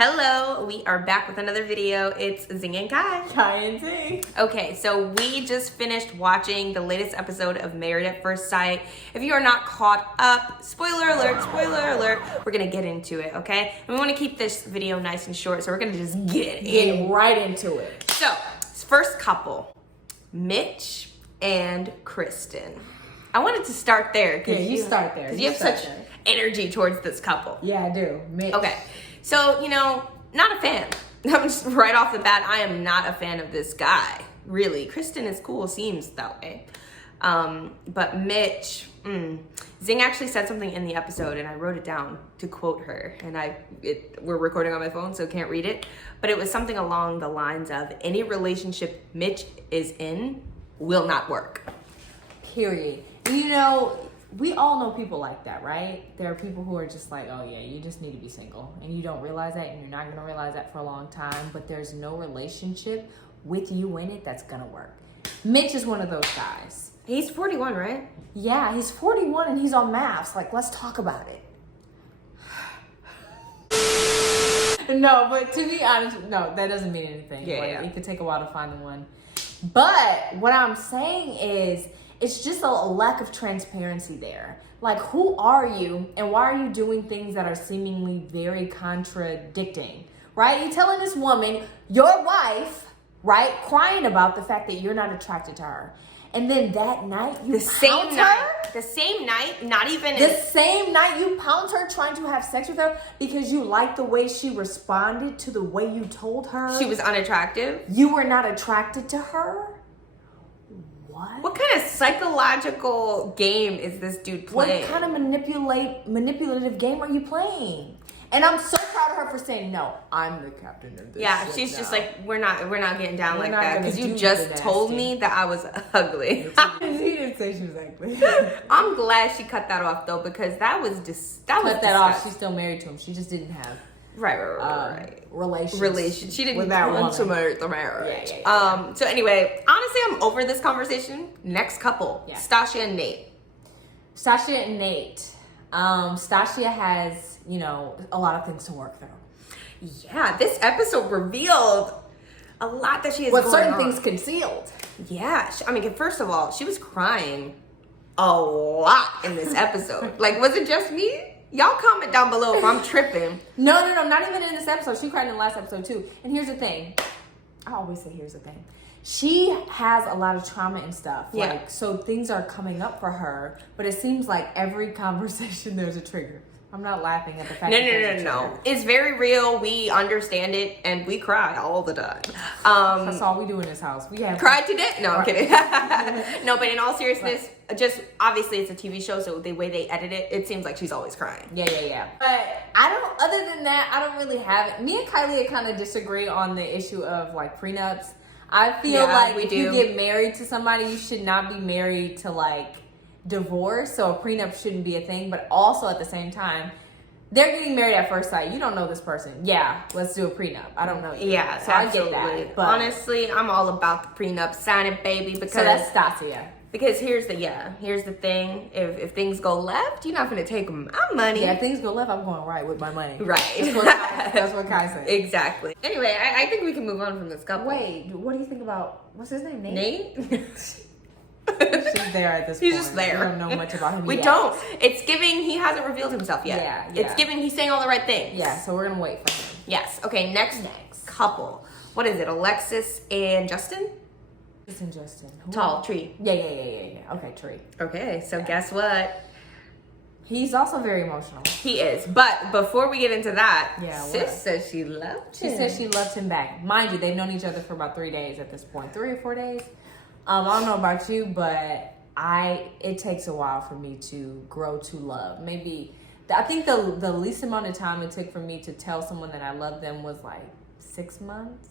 Hello, we are back with another video. It's Zing and Kai. Kai and Zing. Okay, so we just finished watching the latest episode of Married at First Sight. If you are not caught up, spoiler alert, we're gonna get into it, okay? And we wanna keep this video nice and short, so we're gonna just get right into it. So, first couple, Mitch and Kristen. I wanted to start there. Yeah, you start there. Because you have such energy towards this couple. Yeah, I do. Mitch. Okay. So, not a fan. I'm just right off the bat, I am not a fan of this guy. Really. Kristen is cool, seems that way. But Mitch, Zing actually said something in the episode, and I wrote it down to quote her. And we're recording on my phone, so can't read it. But it was something along the lines of, any relationship Mitch is in will not work. Period. We all know people like that, right? There are people who are just like, oh yeah, you just need to be single. And you don't realize that, and you're not going to realize that for a long time. But there's no relationship with you in it that's going to work. Mitch is one of those guys. He's 41, right? Yeah, he's 41 and he's on maths. Like, let's talk about it. No, but to be honest, no, that doesn't mean anything. Yeah. It could take a while to find the one. But what I'm saying is, it's just a lack of transparency there. Like, who are you and why are you doing things that are seemingly very contradicting, right? You're telling this woman, your wife, right, crying about the fact that you're not attracted to her. And then that night, you pound her? The same night, not even... The same night you pound her trying to have sex with her because you liked the way she responded to the way you told her. She was unattractive? You were not attracted to her? What kind of psychological game is this dude playing? What kind of manipulative game are you playing? And I'm so proud of her for saying, no, I'm the captain of this. Yeah, she's just like, we're not getting down like that because you just told me that I was ugly. He didn't say she was ugly. I'm glad she cut that off though, because that was cut that off. She's still married to him. She just didn't have relations. She didn't want to marry the marriage. Yeah. So anyway, honestly, I'm over this conversation. Next couple, Stasia and Nate. Stasia and Nate. Stasia has, a lot of things to work through. Yeah, this episode revealed a lot that she has going on. Certain things concealed. Yeah, first of all, she was crying a lot in this episode. Like, was it just me? Y'all comment down below if I'm tripping. No, not even in this episode. She cried in the last episode too. And here's the thing. I always say here's the thing. She has a lot of trauma and stuff. Yeah. So things are coming up for her, but it seems like every conversation there's a trigger. I'm not laughing at the fact No. It's very real. We understand it, and we cry all the time. That's all we do in this house. We have cried today. No, I'm kidding. No, but in all seriousness, just obviously it's a TV show, so the way they edit it, it seems like she's always crying. Yeah. But other than that, I don't really have it. Me and Kylie kind of disagree on the issue of like prenups. I feel like if you get married to somebody, you should not be married to like divorce, so a prenup shouldn't be a thing. But also at the same time, they're getting married at first sight. You don't know this person. Yeah, let's do a prenup. I don't know you. Yeah, so absolutely. I get that. But honestly, I'm all about the prenup. Sign it, baby. Because so that's Stasia. Because here's the thing. If things go left, you're not gonna take my money. Yeah, if things go left, I'm going right with my money. Right. That's what Kai said. Exactly. Anyway, I think we can move on from this couple. Wait, what do you think about what's his name? Nate? She's there at this point. He's just there. We don't know much about him We yet. don't. It's giving he hasn't revealed himself yet. Yeah. It's giving he's saying all the right things. Yeah, so we're gonna wait for him. Yes. Okay, next couple. What is it? Alexis and Justin? Justin. Tall tree. Yeah. Okay, tree. Okay, so guess what? He's also very emotional. He is. But before we get into that, Sis says she loved him. She said she loved him back. Mind you, they've known each other for about 3 days at this point. 3 or 4 days. I don't know about you, but it takes a while for me to grow to love. Maybe, I think the least amount of time it took for me to tell someone that I love them was like 6 months.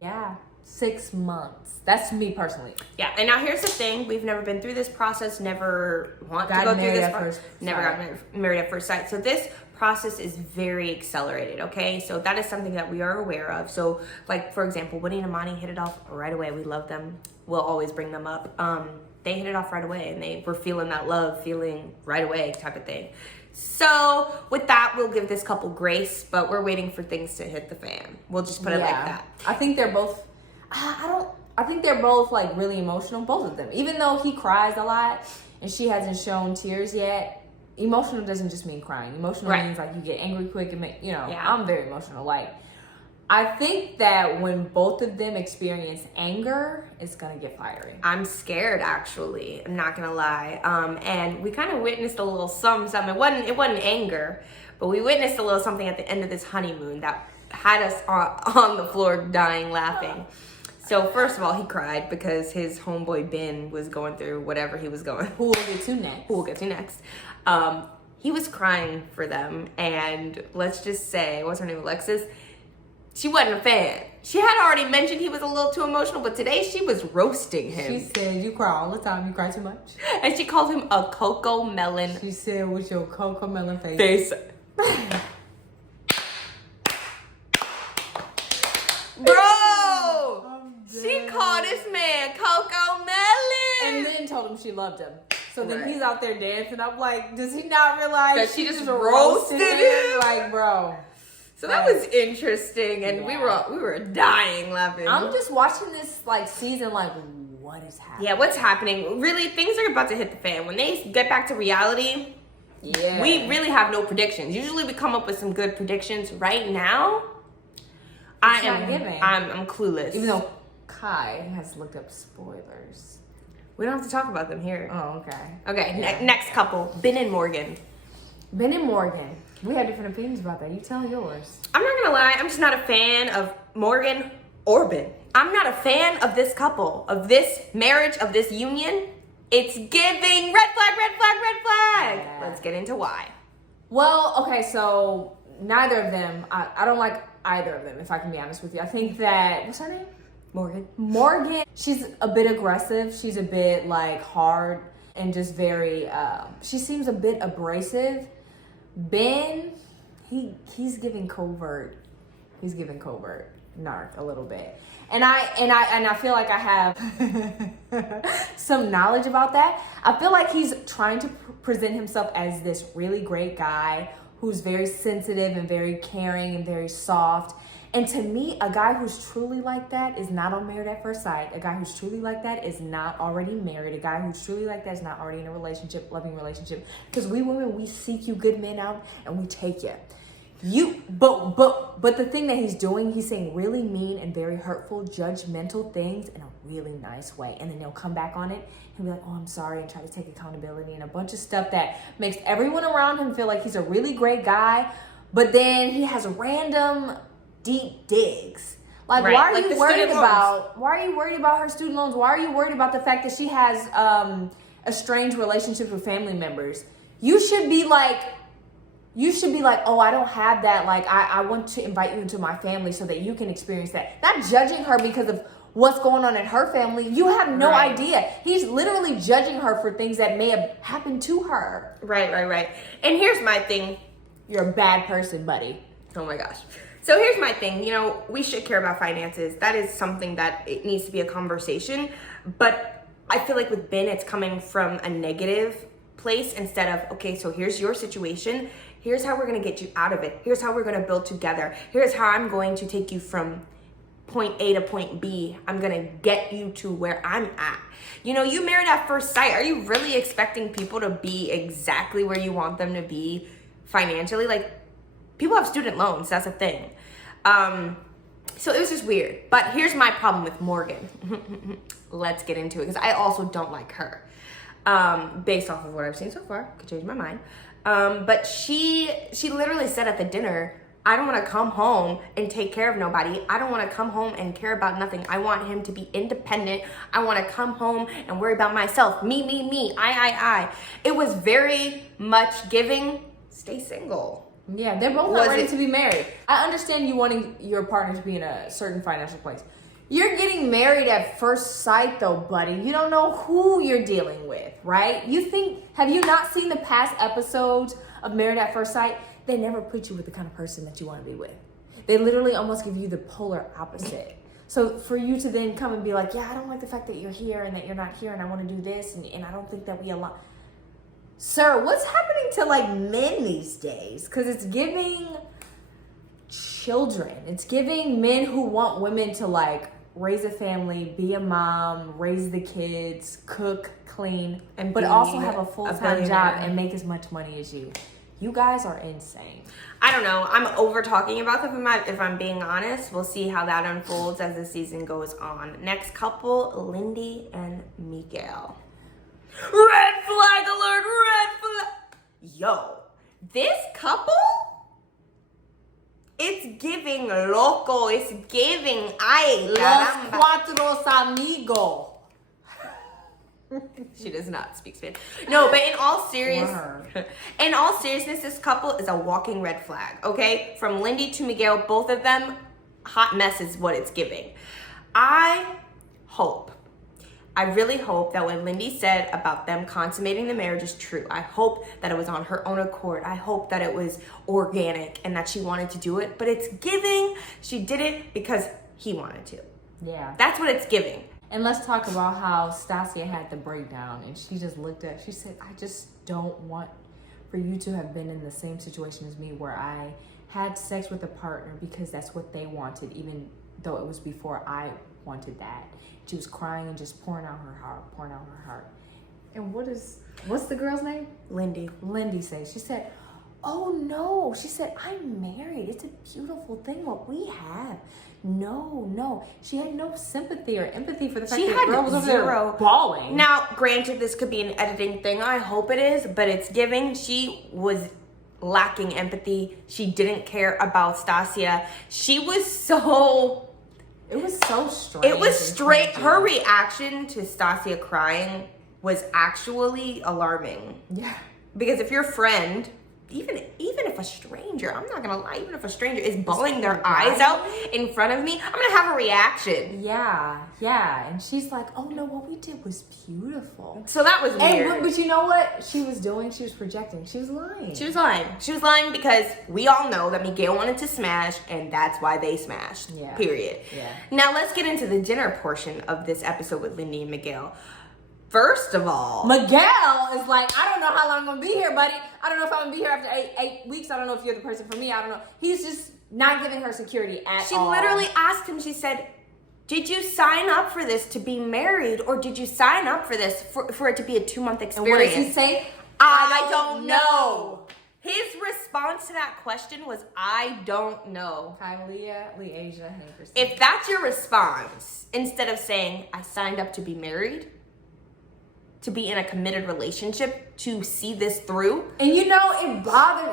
Yeah. 6 months. That's me personally. Yeah, and now here's the thing. We've never been through this process, never want to go through this process. Never got married at first sight. So this process is very accelerated, okay? So that is something that we are aware of. So, like, for example, Woody and Amani hit it off right away. We love them. We'll always bring them up. They hit it off right away, and they were feeling that love, feeling right away type of thing. So with that, we'll give this couple grace, but we're waiting for things to hit the fan. We'll just put it like that. I think they're both, I think they're both like really emotional, both of them. Even though he cries a lot and she hasn't shown tears yet, emotional doesn't just mean crying. Emotional means like you get angry quick and I'm very emotional. Like, I think that when both of them experience anger, it's gonna get fiery. I'm scared, actually. I'm not gonna lie. And we kind of witnessed a little something. It wasn't anger, but we witnessed a little something at the end of this honeymoon that had us on the floor dying laughing. So first of all, he cried because his homeboy Ben was going through whatever he was going. Who we'll get to next. He was crying for them, and let's just say, what's her name, Alexis? She wasn't a fan. She had already mentioned he was a little too emotional, but today she was roasting him. She said, you cry all the time. You cry too much. And she called him a cocoa melon. She said, with your cocoa melon face. Bro! She called this man Coco Melon. And then told him she loved him. So then he's out there dancing. I'm like, does he not realize that she just roasted him? Like, bro. So that was interesting, and we were dying laughing. I'm just watching this like season, like, what is happening? Yeah, what's happening? Really, things are about to hit the fan. When they get back to reality, we really have no predictions. Usually we come up with some good predictions. Right now, I'm clueless. Even though Kai has looked up spoilers. We don't have to talk about them here. Oh, okay. Okay, next couple, Ben and Morgan. Ben and Morgan. We have different opinions about that. You tell yours. I'm not gonna lie, I'm just not a fan of Morgan or Ben. I'm not a fan of this couple, of this marriage, of this union. It's giving red flag, red flag, red flag. Yeah. Let's get into why. Well, okay, so neither of them, I don't like either of them, if I can be honest with you. I think that, what's her name? Morgan, she's a bit aggressive. She's a bit like hard and just very, she seems a bit abrasive. Ben, he's giving covert. He's giving covert narc a little bit. And I feel like I have some knowledge about that. I feel like he's trying to present himself as this really great guy who's very sensitive and very caring and very soft. And to me, a guy who's truly like that is not on Married at First Sight. A guy who's truly like that is not already married. A guy who's truly like that is not already in a relationship, loving relationship. Because we women, we seek you good men out and we take you. But the thing that he's doing, he's saying really mean and very hurtful, judgmental things in a really nice way. And then he'll come back on it and be like, oh, I'm sorry, and try to take accountability and a bunch of stuff that makes everyone around him feel like he's a really great guy. But then he has random deep digs. Like, why are you worried about her student loans? Why are you worried about the fact that she has estranged relationships with family members? You should be like, oh, I don't have that. Like, I want to invite you into my family so that you can experience that. Not judging her because of what's going on in her family. You have no idea. He's literally judging her for things that may have happened to her. Right. And here's my thing. You're a bad person, buddy. Oh my gosh. So here's my thing, we should care about finances. That is something that it needs to be a conversation. But I feel like with Ben, it's coming from a negative place instead of, okay, so here's your situation. Here's how we're going to get you out of it. Here's how we're going to build together. Here's how I'm going to take you from point A to point B. I'm going to get you to where I'm at. You married at first sight. Are you really expecting people to be exactly where you want them to be financially? Like, people have student loans. That's a thing. So it was just weird. But here's my problem with Morgan. Let's get into it because I also don't like her. Based off of what I've seen so far. Could change my mind. But she literally said at the dinner, I don't want to come home and take care of nobody. I don't want to come home and care about nothing. I want him to be independent. I want to come home and worry about myself. Me. I. It was very much giving, stay single. Yeah, they're both not ready to be married. I understand you wanting your partner to be in a certain financial place. You're getting married at first sight though, buddy. You don't know who you're dealing with, right? Have you not seen the past episodes of Married at First Sight? They never put you with the kind of person that you want to be with. They literally almost give you the polar opposite. So for you to then come and be like, yeah, I don't like the fact that you're here and that you're not here and I want to do this and I don't think that we align. Sir, what's happening to like men these days? Because it's giving children. It's giving men who want women to like raise a family, be a mom, raise the kids, cook, clean, And but be also have a a full-time job billionaire. and make as much money as you. You guys are insane. I don't know. I'm over talking about them if I'm being honest. We'll see how that unfolds as the season goes on. Next couple, Lindy and Miguel. Red flag alert, red flag. Yo, this couple, it's giving loco. It's giving ay Los caramba. cuatro amigos. She does not speak Spanish. No, but in all Word. seriousness, this couple is a walking red flag, okay? From Lindy to Miguel, both of them, hot mess is what it's giving. I really hope that when Lindy said about them consummating the marriage is true. I hope that it was on her own accord. I hope that it was organic and that she wanted to do it. But it's giving, she did it because he wanted to. Yeah. That's what it's giving. And let's talk about how Stasia had the breakdown, and she just looked at, she said, I just don't want for you to have been in the same situation as me where I had sex with a partner because that's what they wanted, even though it was before I wanted that. She was crying and just pouring out her heart. And what's the girl's name? Lindy said, she said, oh no, she said, I'm married. It's a beautiful thing what we have. No. She had no sympathy or empathy for the fact She that had the girl was over zero. there bawling. Now, granted, this could be an editing thing. I hope it is, but it's giving. She was lacking empathy. She didn't care about Stasia. She was so... It was so strange. It was straight. Her reaction to Stasia crying was actually alarming. Yeah. Because if your friend, even if a stranger, I'm not gonna lie, even if a stranger is bawling their eyes out in front of me, I'm gonna have a reaction. Yeah. And she's like, oh no, what we did was beautiful. So that was weird. But you know what she was doing? She was projecting. She was lying. She was lying. She was lying because we all know that Miguel wanted to smash, and that's why they smashed. Yeah. Period. Yeah. Now let's get into the dinner portion of this episode with Lindy and Miguel. First of all, Miguel is like, I don't know how long I'm gonna be here, buddy. I don't know if I'm gonna be here after eight weeks. I don't know if you're the person for me. I don't know. He's just not giving her security at all. she literally asked him, she said, did you sign up for this to be married, or did you sign up for this for it to be a 2-month experience? And what does he say? I don't know. His response to that question was, I don't know. Kylia, Leasia, and Kristen. If that's your response, instead of saying, I signed up to be married, to be in a committed relationship, to see this through. And you know,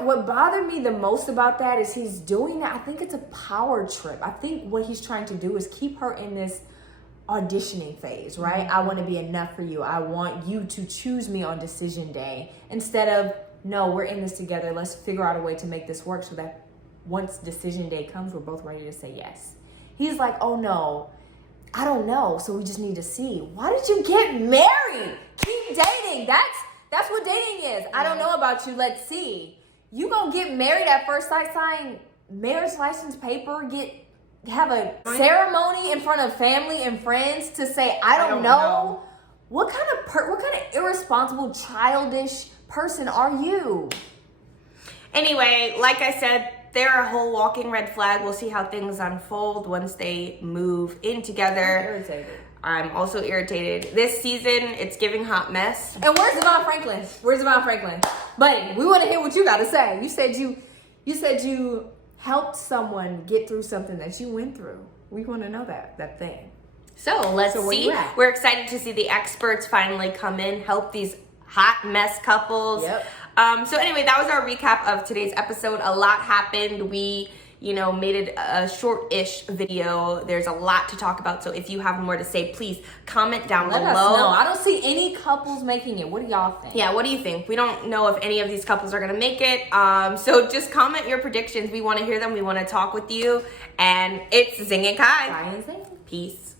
what bothered me the most about that is he's doing that. I think it's a power trip. I think what he's trying to do is keep her in this auditioning phase, right? Mm-hmm. I want to be enough for you. I want you to choose me on decision day. Instead of, no, we're in this together. Let's figure out a way to make this work so that once decision day comes, we're both ready to say yes. He's like, oh no, I don't know, so we just need to see. Why did you get married? Keep dating. That's what dating is. I don't know about you. Let's see. You gonna get married at first sight, sign marriage license paper, have a ceremony in front of family and friends to say, I don't know. What kind of irresponsible, childish person are you? Anyway, like I said, they're a whole walking red flag. We'll see how things unfold once they move in together. I'm irritated. I'm also irritated. This season, it's giving hot mess. And where's Devon Franklin? Buddy, we want to hear what you got to say. You said you helped someone get through something that you went through. We want to know that thing. So let's So where see. you at? We're excited to see the experts finally come in, help these hot mess couples. Yep. So anyway, that was our recap of today's episode. A lot happened. We, made it a short-ish video. There's a lot to talk about. So if you have more to say, please comment down Let below. us know. I don't see any couples making it. What do y'all think? Yeah, what do you think? We don't know if any of these couples are going to make it. So just comment your predictions. We want to hear them. We want to talk with you. And it's Zing and Kai. Bye and zing. Peace.